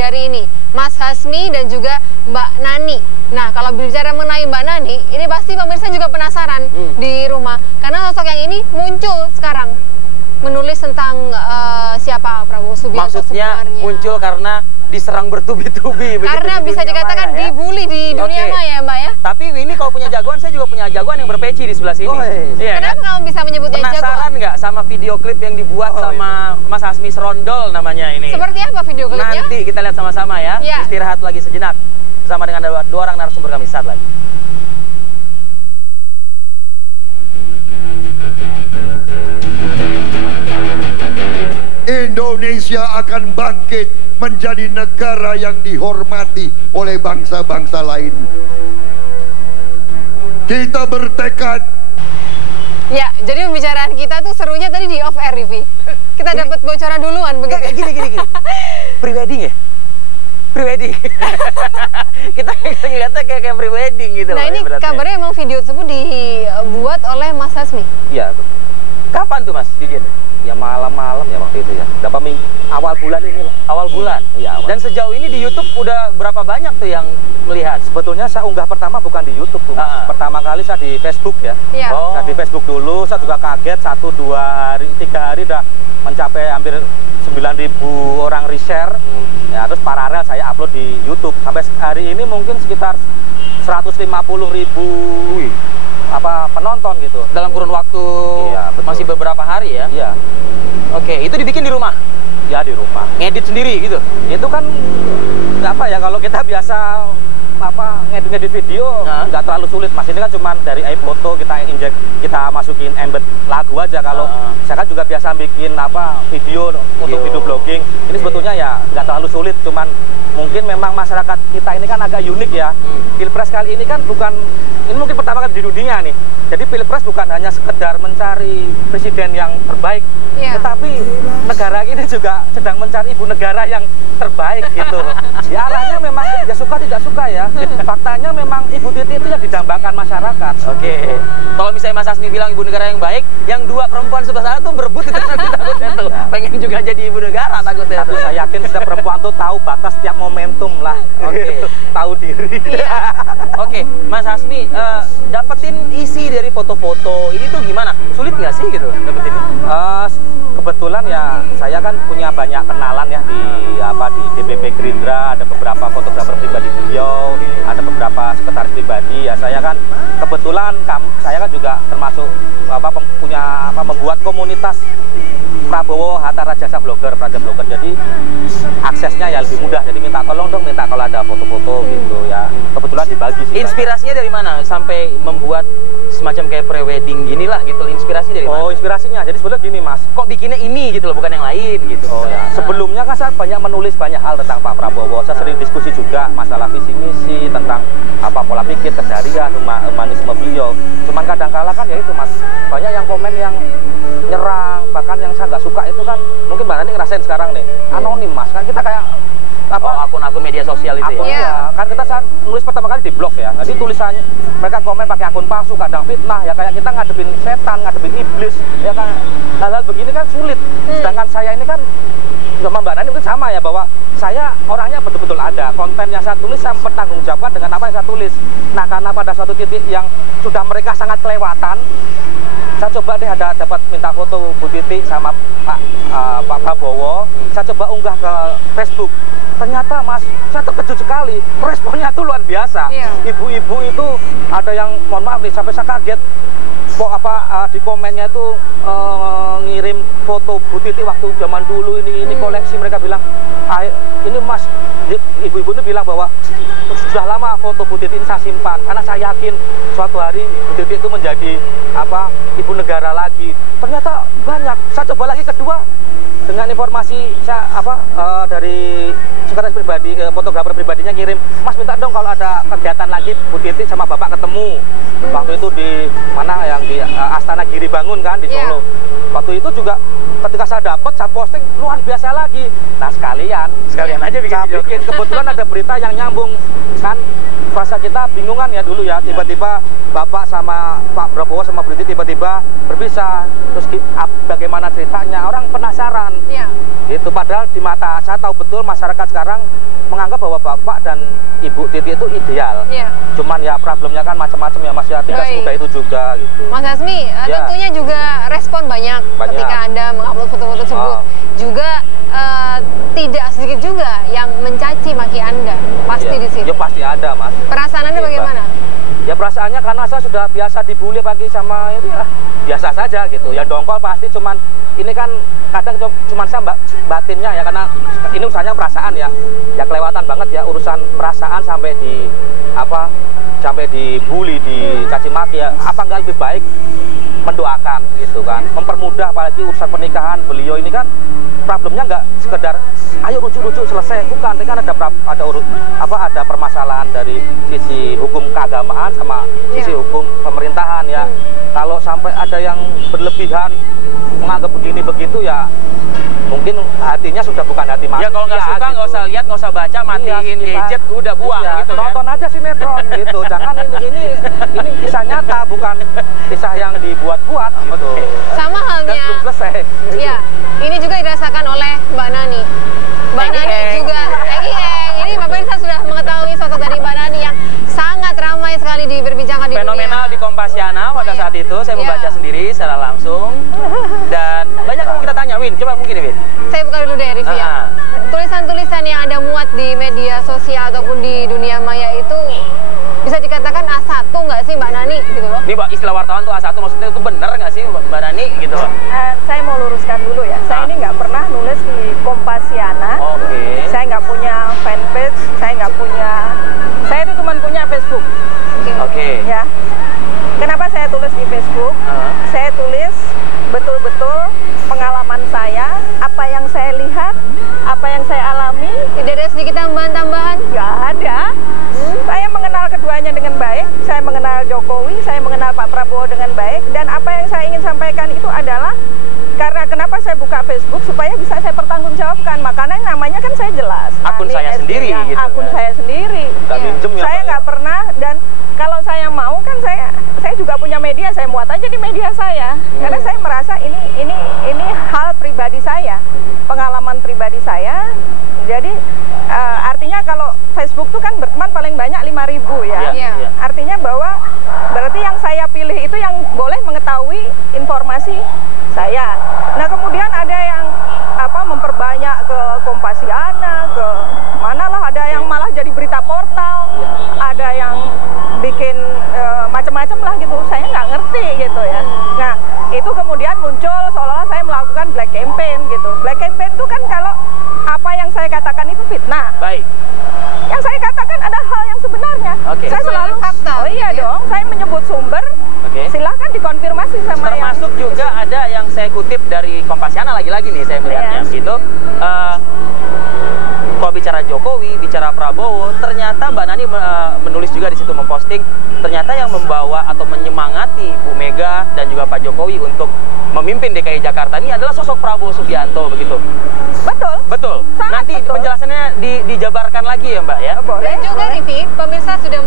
hari ini, Mas Hasmi dan juga Mbak Nani. Nah, kalau berbicara mengenai Mbak Nani, ini pasti pemirsa juga penasaran di rumah, karena sosok yang ini muncul sekarang menulis tentang siapa Prabowo Subianto. Maksudnya sebenarnya muncul karena diserang bertubi-tubi. Karena bisa dikatakan ya? dibully di dunia maya, Mbak ya. Tapi ini kalau punya jagoan, saya juga punya jagoan yang berpeci di sebelah sini. Iya, kenapa kamu bisa menyebutnya jagoan? Penasaran nggak sama video klip yang dibuat sama Mas Hasmi Serondol namanya ini? Seperti apa video klipnya? Nanti kita lihat sama-sama ya. Istirahat lagi sejenak bersama dengan dua orang narasumber kami saat lagi. Indonesia akan bangkit menjadi negara yang dihormati oleh bangsa-bangsa lain. Kita bertekad. Ya, jadi pembicaraan kita tuh serunya tadi di off air, Rivi. Kita dapat bocoran duluan begitu. Gini. Pre-wedding ya? Pre-wedding. kita ngeliatnya kayak pre-wedding gitu. Nah, ini kabarnya emang video tersebut dibuat oleh Mas Hasmi. Iya. Kapan tuh Mas bikin? Ya malam-malam ya waktu itu ya. Berapa minggu? Awal bulan ini lah. Awal bulan? Iya. Dan sejauh ini di YouTube udah berapa banyak tuh yang melihat? Sebetulnya saya unggah pertama bukan di YouTube tuh Mas. Pertama kali saya di Facebook ya. Saya di Facebook dulu, saya juga kaget 1, 2 hari, 3 hari udah mencapai hampir 9.000 orang reshare. Ya, terus paralel saya upload di YouTube. Sampai hari ini mungkin sekitar 150.000 penonton gitu. Dalam kurun waktu masih beberapa hari ya? Iya. Oke, itu dibikin di rumah? Ya di rumah. Ngedit sendiri gitu? Itu kan kalau kita biasa ngedit video nggak terlalu sulit Mas. Ini kan cuma dari iPhoto kita injek, kita masukin embed lagu aja. Kalau saya kan juga biasa bikin video untuk video blogging. Ini sebetulnya ya nggak terlalu sulit, cuman mungkin memang masyarakat kita ini kan agak unik ya. Pilpres kali ini kan ini mungkin pertama kali di dunia nih. Jadi Pilpres bukan hanya sekedar mencari presiden yang terbaik, tetapi negara ini juga sedang mencari ibu negara yang terbaik gitu. Ya arahnya memang ya suka tidak suka ya. Faktanya memang Ibu Titi itu yang didambakan masyarakat. Oke. Kalau misalnya Mas Hasmi bilang ibu negara yang baik, yang dua perempuan sebelah sana tuh berebut itu takutnya tuh. Pengen juga jadi ibu negara takutnya. Tapi saya yakin setiap perempuan tuh tahu batas setiap momentum lah. Oke. Tahu diri. Oke, Mas Hasmi, dapetin isi dari foto-foto ini tuh gimana? Sulit nggak sih gitu dapetin? Kebetulan ya saya kan punya banyak kenalan ya di DPP Gerindra, ada beberapa fotografer pribadi beliau, ada beberapa sekretaris pribadi ya. Saya kan kebetulan saya kan juga termasuk membuat komunitas Prabowo Hatta Rajasa Blogger, Praja Blogger. Jadi aksesnya ya lebih mudah. Jadi minta tolong dong, minta kalau ada foto-foto gitu ya. Kebetulan dibagi sih. Inspirasinya dari mana sampai membuat semacam kayak pre-wedding gini lah gitu? Inspirasi dari mana? Oh, inspirasinya. Jadi sebetulnya gini Mas, kok bikinnya ini gitu loh, bukan yang lain gitu? Oh ya. Sebelumnya kan saya banyak menulis banyak hal tentang Pak Prabowo. Saya sering diskusi juga masalah visi misi, tentang pola pikir, keseharian, humanisme beliau. Cuman kadang-kala kan ya itu Mas, banyak yang komen yang nyerang, bahkan yang saya nggak suka itu kan mungkin Mbak Nani ngerasain sekarang nih, anonim Mas, kan kita kayak akun-akun media sosial itu ya? Kan kita saat nulis pertama kali di blog ya, jadi tulisannya mereka komen pakai akun palsu, kadang fitnah ya, kayak kita ngadepin setan, ngadepin iblis ya kan, hal-hal begini kan sulit. Sedangkan saya ini kan sama Mbak Nani mungkin sama ya, bahwa saya orangnya betul-betul ada, konten yang saya tulis saya mempertanggungjawabkan dengan apa yang saya tulis. Nah, karena pada suatu titik yang sudah mereka sangat kelewatan, saya coba deh dapat minta foto Bu Titi sama Pak Prabowo, saya coba unggah ke Facebook. Ternyata Mas, saya terkejut sekali, responnya tuh luar biasa. Ibu-ibu itu ada yang, mohon maaf nih, sampai saya kaget. Di komennya itu ngirim foto Bu Titi waktu zaman dulu ini koleksi. Mereka bilang, ini Mas, ibu-ibu ini bilang bahwa sudah lama foto Bu Titi ini saya simpan karena saya yakin suatu hari Bu Titi itu menjadi ibu negara lagi. Ternyata banyak. Saya coba lagi kedua dengan informasi dari sekretaris pribadi, fotografer pribadinya ngirim, Mas minta dong kalau ada kegiatan lagi Bu Titi sama Bapak ketemu. Waktu itu di mana yang di Astana Giri Bangun kan di Solo. Waktu itu juga ketika saya dapat, saya posting luar biasa lagi. Nah sekalian aja bikin kebetulan ada berita yang nyambung kan. Bahasa kita bingungan ya dulu ya, tiba-tiba Bapak sama Pak Prabowo sama Bu Titi tiba-tiba berpisah. Terus bagaimana ceritanya, orang penasaran. Itu padahal di mata saya tahu betul masyarakat sekarang menganggap bahwa Bapak dan Ibu Titi itu ideal. Iya. Cuman ya problemnya kan macam-macam ya Mas ya, tidak Baik. semudah itu juga gitu. Mas Hasmi, Ya. tentunya juga respon banyak ketika Anda mengupload foto-foto tersebut. Juga tidak sedikit juga yang mencaci maki Anda, pasti Ya. di situ. Ya pasti ada Mas. Perasaan Anda bagaimana? Ya perasaannya karena saya sudah biasa dibully pagi sama itu ya biasa saja gitu. Ya dongkol pasti, cuman ini kan kadang cuman saya batinnya ya, karena ini urusannya perasaan ya. Ya kelewatan banget ya urusan perasaan sampai di apa, sampai dibully, dicaci maki ya. Apa nggak lebih baik mendoakan gitu kan, mempermudah, apalagi urusan pernikahan beliau ini kan problemnya nggak sekedar ayo rujuk-rujuk selesai, bukan, ini kan ada permasalahan dari sisi hukum keagamaan sama sisi hukum pemerintahan ya. Kalau sampai ada yang berlebihan menganggap begini begitu ya mungkin hatinya sudah bukan hati manusia. Ya kalau nggak suka nggak usah lihat, nggak usah baca, matiin gadget, udah buang gitu kan. Tonton aja sinetron gitu. Jangan ini kisah nyata, bukan kisah yang dibuat-buat gitu. Sama Dan halnya. belum selesai. Ya, ini juga dirasakan oleh Mbak Nani. Mbak Nani juga ini Mbak Pemirsa sudah mengetahui sosok dari Mbak Nani yang sangat ramai sekali diperbincangkan di Fenomenal dunia. di Kompasiana pada saat itu, saya membaca sendiri secara langsung. Dan banyak yang mau kita tanya, Win, coba mungkin Win. Saya buka dulu deh review ya. Tulisan-tulisan yang Anda muat di media sosial ataupun di dunia maya itu bisa dikatakan A1 nggak sih Mbak Nani gitu loh? Ini istilah wartawan tuh A1, maksudnya itu bener nggak sih Mbak Nani gitu loh? Saya mau luruskan dulu ya. Saya ini nggak pernah nulis di Kompasiana. Oke. Saya nggak punya fanpage. Saya itu cuma punya Facebook. Oke. Ya. Kenapa saya tulis di Facebook? Saya tulis betul-betul pengalaman saya, apa yang saya lihat, apa yang saya alami. Tidak ada sedikit tambahan-tambahan? Nggak ada. Saya mengenal keduanya dengan baik. Saya mengenal Jokowi, saya mengenal Pak Prabowo dengan baik. Dan apa yang saya ingin sampaikan itu adalah karena kenapa saya buka Facebook supaya bisa saya pertanggungjawabkan. Makanya namanya kan saya jelas. Akun saya sendiri gitu. Akun saya sendiri. Saya nggak pernah, dan kalau saya mau kan saya juga punya media, saya muat aja di media saya. Karena saya merasa ini hal pribadi saya, pengalaman pribadi saya. Jadi artinya kalau Facebook tuh kan berteman paling banyak 5.000 ya. Iya. Artinya bahwa berarti yang saya pilih itu yang boleh mengetahui informasi saya. Nah kemudian ada yang memperbanyak ke Kompasiana, ke manalah, ada yang malah jadi berita portal, ada yang bikin macam-macam lah gitu. Saya nggak ngerti gitu ya. Nah itu kemudian muncul seolah-olah saya melakukan black campaign gitu. Black campaign itu kan kalau apa yang saya katakan itu fitnah. Baik. Yang saya katakan ada hal yang sebenarnya. Saya selalu fakta. Oh iya dong, saya menyebut sumber. Silahkan dikonfirmasi sama termasuk yang juga ada yang saya kutip dari Kompasiana lagi-lagi nih saya melihatnya gitu. Kalau bicara Jokowi, bicara Prabowo, ternyata Mbak Nani menulis juga di situ, memposting ternyata yang membawa atau menyemangati Bu Mega dan juga Pak Jokowi untuk memimpin DKI Jakarta ini adalah sosok Prabowo Subianto begitu. Betul. Nanti betul. penjelasannya dijabarkan lagi ya Mbak ya. Dan juga Rivi, pemirsa sudah